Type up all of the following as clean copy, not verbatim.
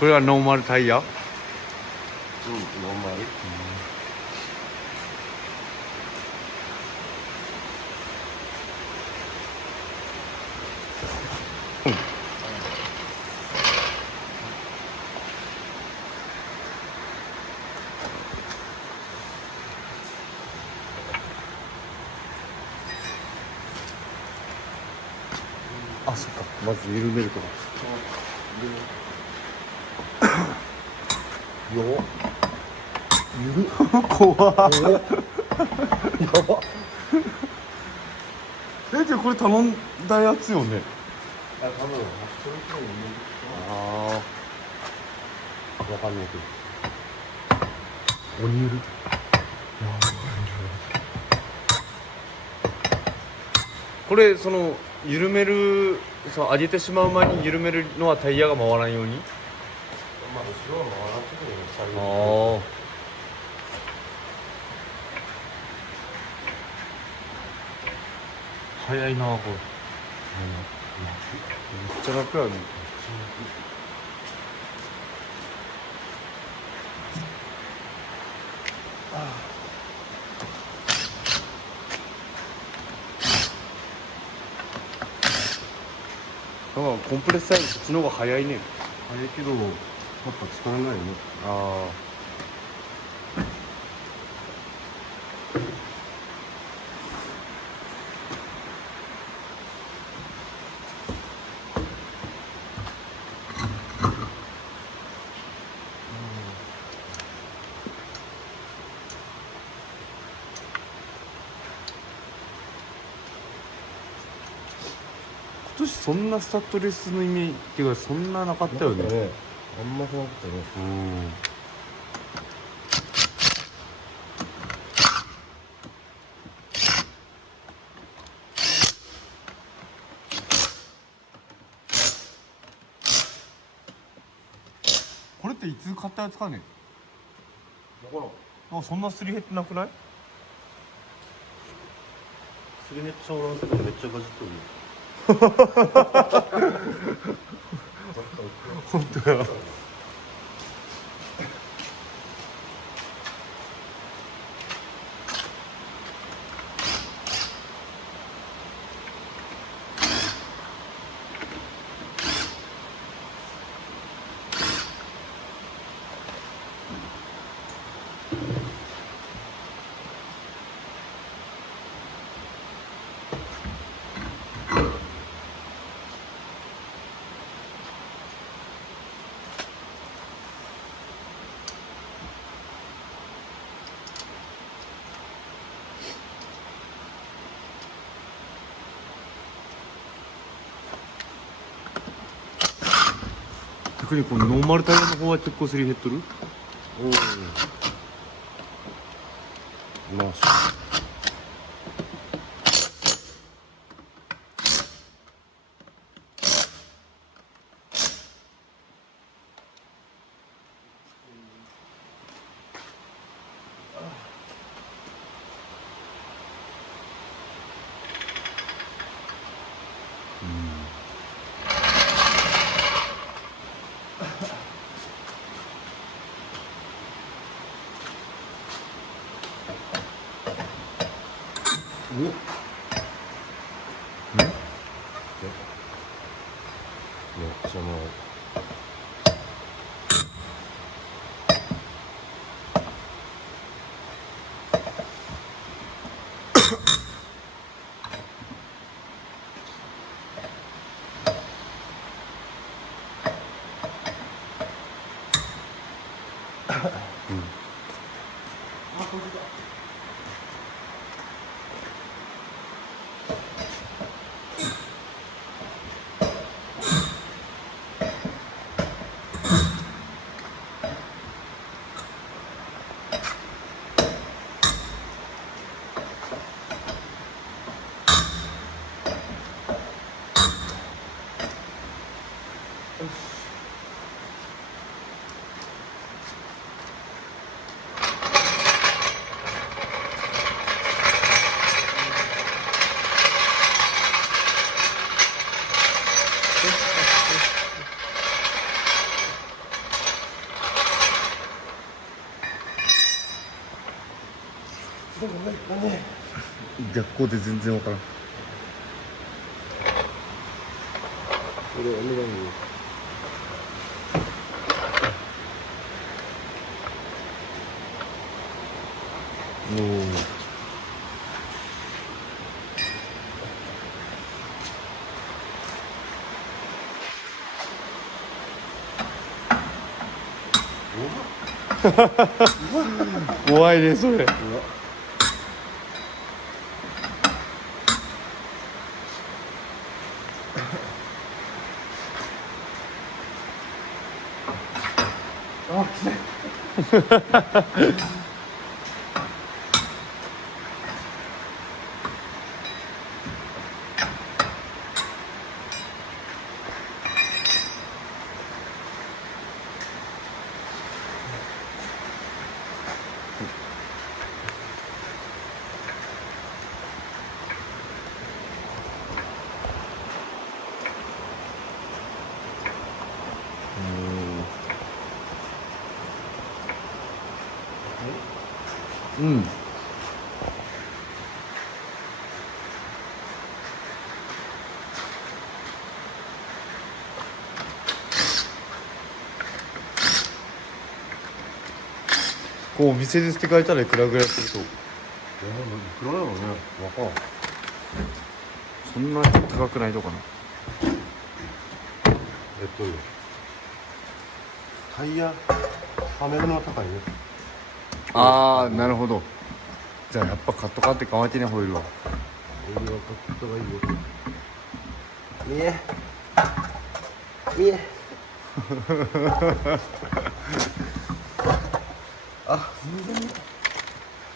これはノーマルタイヤ。ノーマル。あ、そっか。まず緩めるとか。よっ。ゆる怖っ。やば。じゃあこれ頼んだやつよね。多分それくらいのあわかんないけど。あ、鬼ゆる。これその緩める、その上げてしまう前に緩めるのはタイヤが回らんように。まあ後ろは回らんときに左右に。ああ。早いなこれ。めっちゃ楽やね。なんかコンプレッサーよりそっちの方が早いね。早いけどやっぱ使わないよね。あ今年そんなスタッドレスのイメージっていうかそんななかったよね。あんましなかったね。うん。これっていつ買ったやつかね。だからなんかそんなすり減ってなくない？すり減っちゃおらんけどめっちゃガジっとるよ。本当や。逆にこのノーマルタイヤの方は結構すり減っとる？まあめっちゃ回る。どこがいいかね。逆光で全然わからん。これお願いね。怖いねそれ。あ、来た。うん。こうお店で捨て替えたらいくらぐらいすると。いくらだろうね。わからん。そんなに高くないのかな。タイヤはめるのは高いね。ああ、なるほど。じゃあやっぱ買っとかって乾いてねホイールは。俺が買った方がいいよ。見え見えあ、全然見え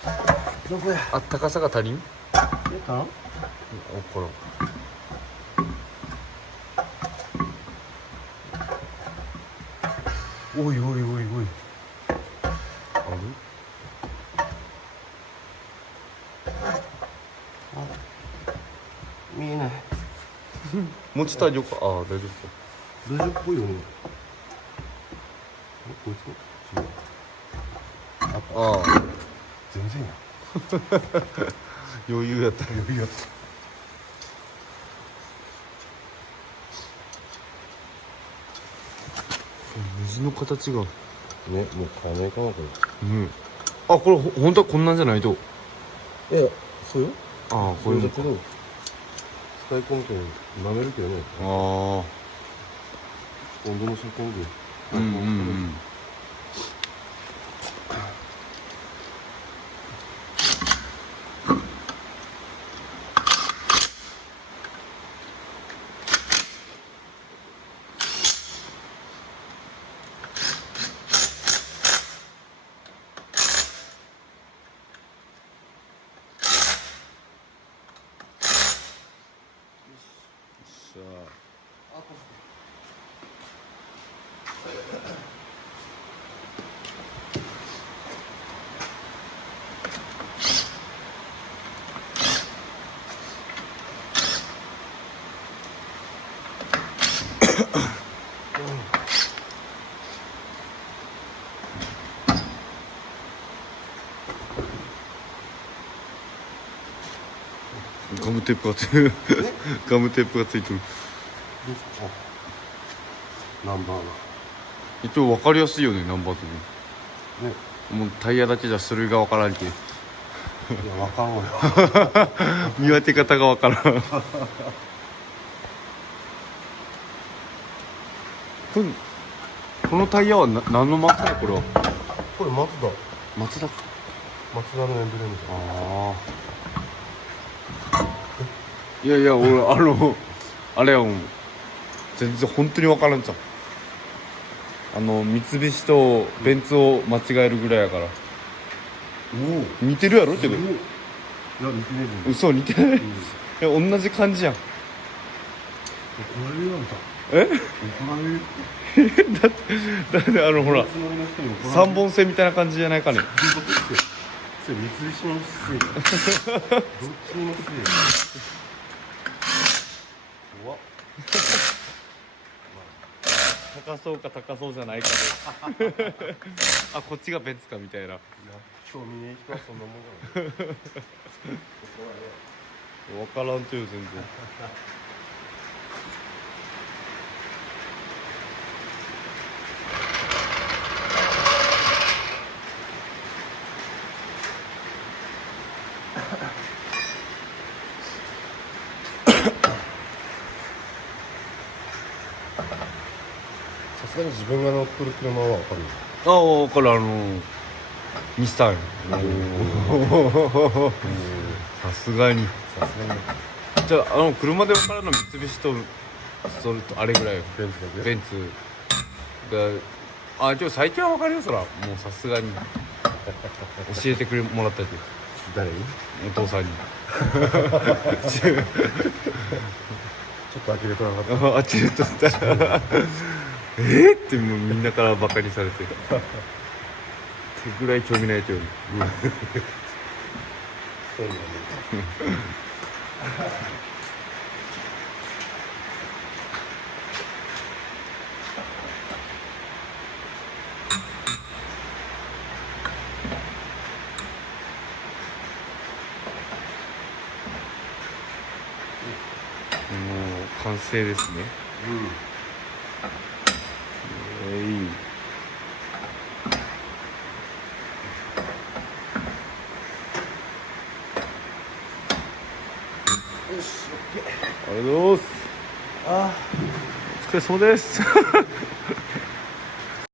た。どこや。あ、高さが足りん？見えた？おこら。おいおいおいおい。ある？見えない。持ちたいよか。ああ、大丈夫か。大丈夫っぽいよね。こいつ違う。ああ、全然や。余裕やった。余裕やった。水の形が。ね、もう買えないかなこうん。あ、これ本当はこんなんじゃないと。れ。いや、そうよ。ああ、これもか。だけど使い込むと舐めるけどね。ああ。温度の設定で。うんうんうん。さガムテープがついてる。ガムテープがついてる。ナンバー一応分かりやすいよね、ナンバーとか。が。ね。もうタイヤだけじゃ種類が分からんけ。いや、わかんわよ。見分け方が分からん。このタイヤは何のマークだこれは。これ松田。松田か。松田のエンブレムじゃん。ああ。いやいや、俺あれはもう全然本当に分からんじゃん。三菱とベンツを間違えるぐらいやから。お似てるやろけど。いや、似てねえぞ。嘘、似てない。いや、同じ感じやん。怒られるよ、あんた。え怒られる。だってほら別のりの人に怒られる。三本線みたいな感じじゃないかね。それ三菱のせい。どっちにもせい。怖っ。高そうか高そうじゃないかであこっちがベンツかみたいな興味ねえ人はそんなもんだろう分からんとよ全然さすがに自分が乗ってる車は分かるよああ分かる日産さすがにさすがにじゃあ車で分からんの三菱とそれとあれぐらいよベンツだけベンツが最近は分かるよそらもうさすがに教えてもらったって誰にお父さんにちょっと呆れとなかったあっちでとったらってもうみんなからバカにされてってぐらい興味ないとよそうなんだもう完成ですねいいよしオッケーありがとうございますあお疲れ様です